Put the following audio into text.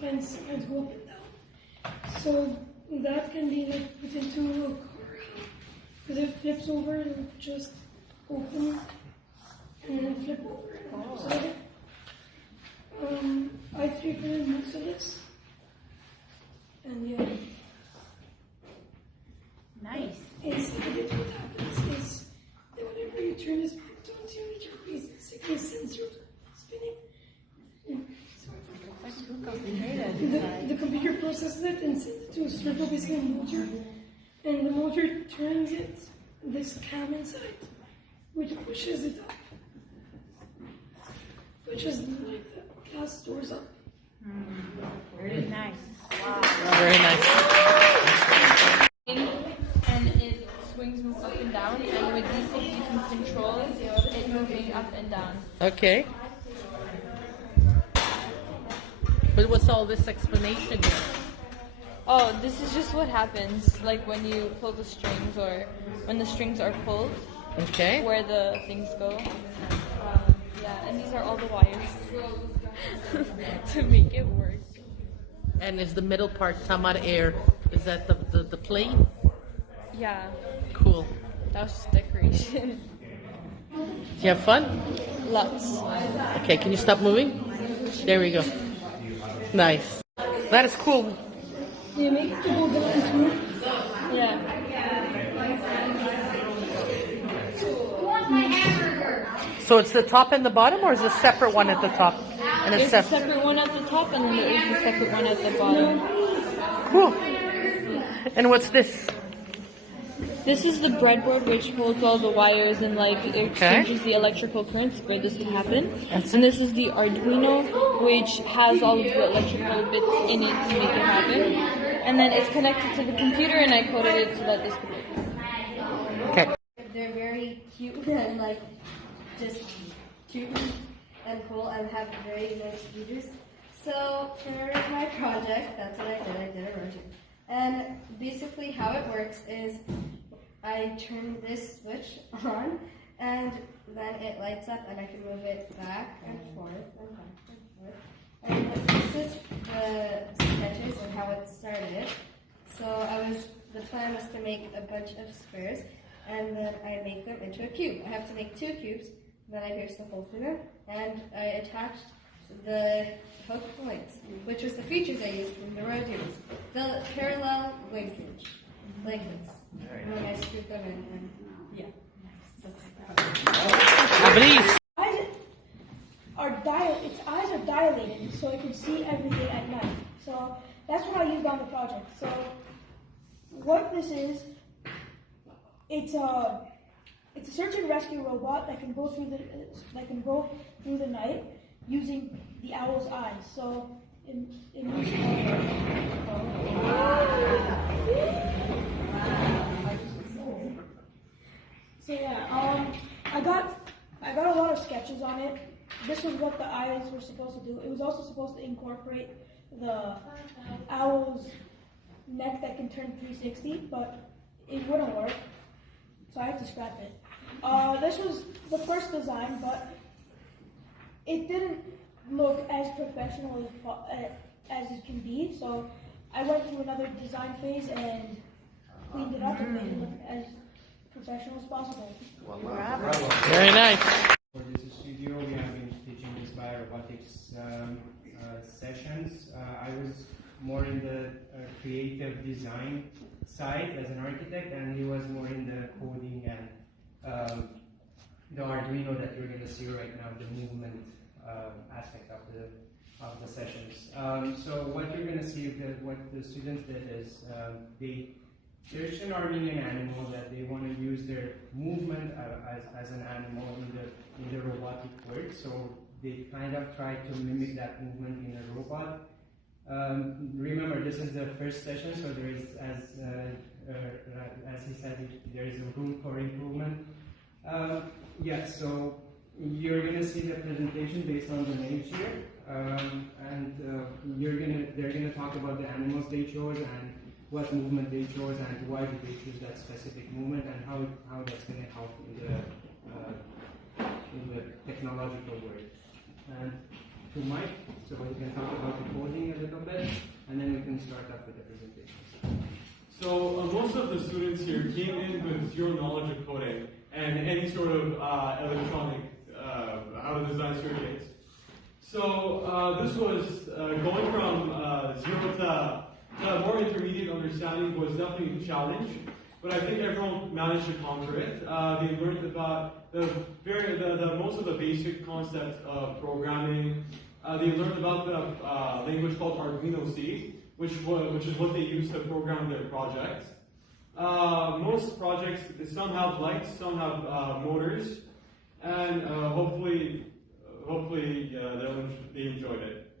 Fans go up and down. So that can be like put into a car because it flips over and just open and then flip over. So I 3D printed most of this, and yeah. Nice. Inside it, what happens is that whenever you turn this box on, you need your basically sensor spinning. The computer processes it and sends it to a circle, basically a motor, and the motor turns it, this cam inside, which pushes it up. Pushes like the glass doors up. Very nice. Wow. Very nice. And it swings moves up and down, and with these things you can control it moving up and down. Okay. But what's all this explanation here? Oh, this is just what happens, like when you pull the strings or when the strings are pulled. Okay. Where the things go. Yeah, and these are all the wires to make it work. And is the middle part Tamar Air? Is that the plane? Yeah, Cool. that was just decoration. Do you have fun? Lots. Okay, can you stop moving? There we go. Nice. That is cool. You make it to go down too. Yeah. So it's the top and the bottom, or is it a separate one at the top? And There's a separate one at the top, and then there is a separate one at the bottom. Cool. And what's this? This is the breadboard, which holds all the wires and like it exchanges the electrical currents for this to happen. And this is the Arduino, which has all of the electrical bits in it to make it happen. And then it's connected to the computer, and I coded it so that this could work. Okay. They're very cute and like just cute and cool and have very nice features. So for my project, that's what I did. I did a rotor. And basically how it works is I turn this switch on and then it lights up and I can move it back and forth and back and forth. And this is the sketches of how it started. So the plan was to make a bunch of squares and then I make them into a cube. I have to make 2 cubes, then I pierce the hole through them, and I attached the hook links, which was the features I used in the Arduinos. The parallel linkage, like this. And then I screwed them in, and yeah. Abris. Its eyes are dilated, so it can see everything at night. So that's what I used on the project. So what this is, it's a search and rescue robot that can go through the night using the owl's eyes. So I got a lot of sketches on it. This was what the eyes were supposed to do. It was also supposed to incorporate the owl's neck that can turn 360, but it wouldn't work, so I had to scrap it. This was the first design, but it didn't look as professional as it can be, so I went through another design phase and cleaned it up and made it look as professional as possible. Very nice. For this studio, we have been teaching this robotics sessions. I was more in the creative design side as an architect, and he was more in the coding and the Arduino that you're going to see right now, the movement aspect of the sessions. So what you're going to see, what the students did is they searched an Armenian animal that they want to use their movement as an animal in the robotic world. So they kind of tried to mimic that movement in a robot. Remember, this is the first session, so there is, as he said, there is room for improvement. Yeah, so you're going to see the presentation based on the names here, and they're going to talk about the animals they chose and what movement they chose and why did they choose that specific movement and how that's going to help in the technological world. And to Mike, so we can talk about the coding a little bit. So most of the students here came in with zero knowledge of coding and any sort of electronic, how to design circuits. So this was going from zero to more intermediate understanding was definitely a challenge, but I think everyone managed to conquer it. They learned about the most of the basic concepts of programming. They learned about the language called Arduino C, which is what they use to program their projects. Most projects, some have lights, some have motors, and hopefully they enjoyed it.